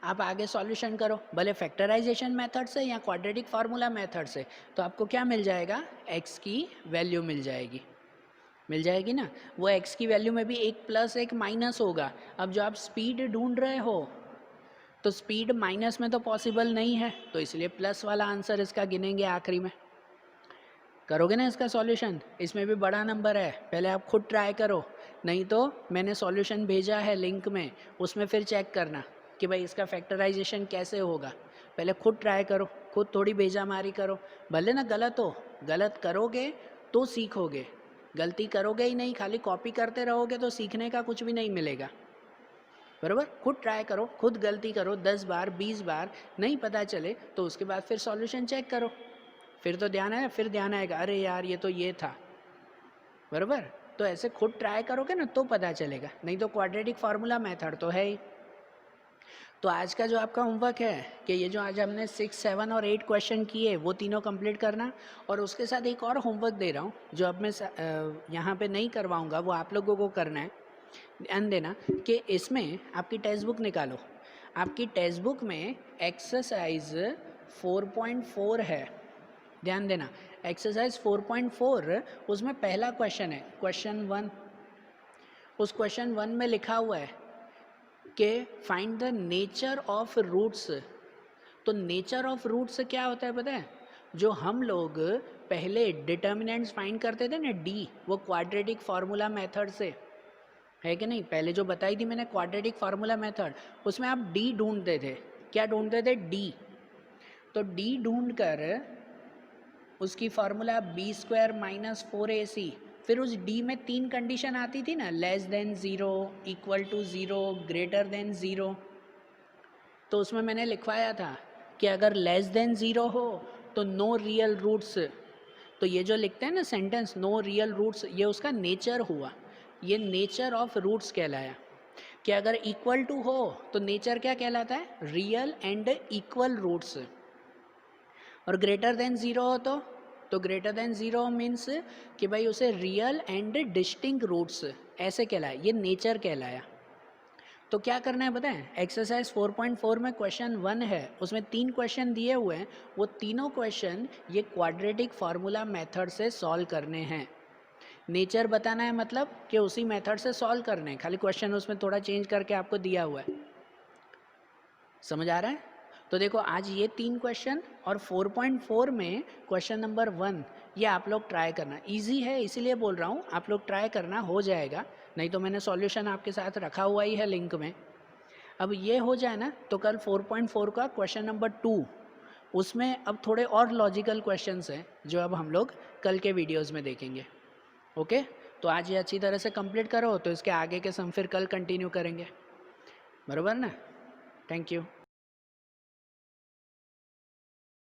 आप आगे सॉल्यूशन करो, भले फैक्टराइजेशन मेथड से या क्वाड्रेटिक फार्मूला मेथड से, तो आपको क्या मिल जाएगा, x की वैल्यू मिल जाएगी ना। वो x की वैल्यू में भी एक प्लस एक माइनस होगा। अब जो आप स्पीड ढूंढ रहे हो तो स्पीड माइनस में तो पॉसिबल नहीं है, तो इसलिए प्लस वाला आंसर इसका गिनेंगे आखिरी में। करोगे ना इसका सॉल्यूशन, इसमें भी बड़ा नंबर है, पहले आप खुद ट्राई करो, नहीं तो मैंने सॉल्यूशन भेजा है लिंक में, उसमें फिर चेक करना कि भाई इसका फैक्टराइजेशन कैसे होगा। पहले खुद ट्राई करो, खुद थोड़ी बेजामारी करो, भले ना गलत हो, गलत करोगे तो सीखोगे, गलती करोगे ही नहीं, खाली कॉपी करते रहोगे तो सीखने का कुछ भी नहीं मिलेगा, बराबर। खुद ट्राई करो, खुद गलती करो, 10 बार 20 बार, नहीं पता चले तो उसके बाद फिर सॉल्यूशन चेक करो, फिर तो ध्यान आया, फिर ध्यान आएगा अरे यार ये तो ये था, बराबर। तो ऐसे खुद ट्राई करोगे ना तो पता चलेगा, नहीं तो क्वाड्रेटिक फार्मूला मेथड तो है ही। तो आज का जो आपका होमवर्क है कि ये जो आज हमने 6, 7 और 8 क्वेश्चन किए वो तीनों कंप्लीट करना, और उसके साथ एक और होमवर्क दे रहा हूँ जो अब मैं यहाँ पे नहीं करवाऊँगा, वो आप लोगों को करना है। ध्यान देना कि इसमें आपकी टेक्स्ट बुक निकालो, आपकी टेक्स्ट बुक में एक्सरसाइज 4.4 है, ध्यान देना एक्सरसाइज 4.4, उसमें पहला क्वेश्चन है क्वेश्चन 1। उस क्वेश्चन 1 में लिखा हुआ है कि find the nature of roots. तो नेचर ऑफ रूट्स क्या होता है पता है, जो हम लोग पहले डिटर्मिनेंट्स फाइंड करते थे ना डी, वो क्वाड्रेटिक फार्मूला मेथड से, है कि नहीं, पहले जो बताई थी मैंने क्वाड्रेटिक फार्मूला मेथड, उसमें आप डी ढूंढते थे, क्या ढूंढते थे, डी। तो डी ढूंढ कर उसकी formula B square minus 4ac, फिर उस डी में 3 कंडीशन आती थी ना, less than 0, equal to 0, greater than 0। तो उसमें मैंने लिखवाया था कि अगर लेस देन 0 हो तो नो रियल रूट्स, तो ये जो लिखते हैं ना सेंटेंस नो रियल रूट्स, ये उसका नेचर हुआ, ये नेचर ऑफ रूट्स कहलाया। कि अगर इक्वल टू हो तो नेचर क्या कहलाता है, रियल एंड इक्वल रूट्स, और ग्रेटर देन 0 हो तो ग्रेटर देन 0 मीन्स कि भाई उसे रियल एंड डिस्टिंक्ट रूट्स ऐसे कहलाए, ये नेचर कहलाया। तो क्या करना है बताएं, एक्सरसाइज 4.4 में क्वेश्चन 1 है, उसमें 3 क्वेश्चन दिए हुए हैं, वो तीनों क्वेश्चन ये क्वाड्रेटिक फार्मूला मेथड से सॉल्व करने हैं। नेचर बताना है मतलब कि उसी मेथड से सॉल्व करने हैं, खाली क्वेश्चन उसमें थोड़ा चेंज करके आपको दिया हुआ है, समझ आ रहा है। तो देखो आज ये 3 क्वेश्चन और 4.4 में क्वेश्चन नंबर 1, ये आप लोग ट्राई करना, इजी है इसीलिए बोल रहा हूँ, आप लोग ट्राई करना, हो जाएगा, नहीं तो मैंने सॉल्यूशन आपके साथ रखा हुआ ही है लिंक में। अब ये हो जाए ना तो कल 4.4 का क्वेश्चन नंबर 2, उसमें अब थोड़े और लॉजिकल क्वेश्चंस हैं जो अब हम लोग कल के वीडियोस में देखेंगे। ओके, तो आज ये अच्छी तरह से कंप्लीट करो, तो इसके आगे के सम फिर कल कंटिन्यू करेंगे, बराबर ना। Thank you.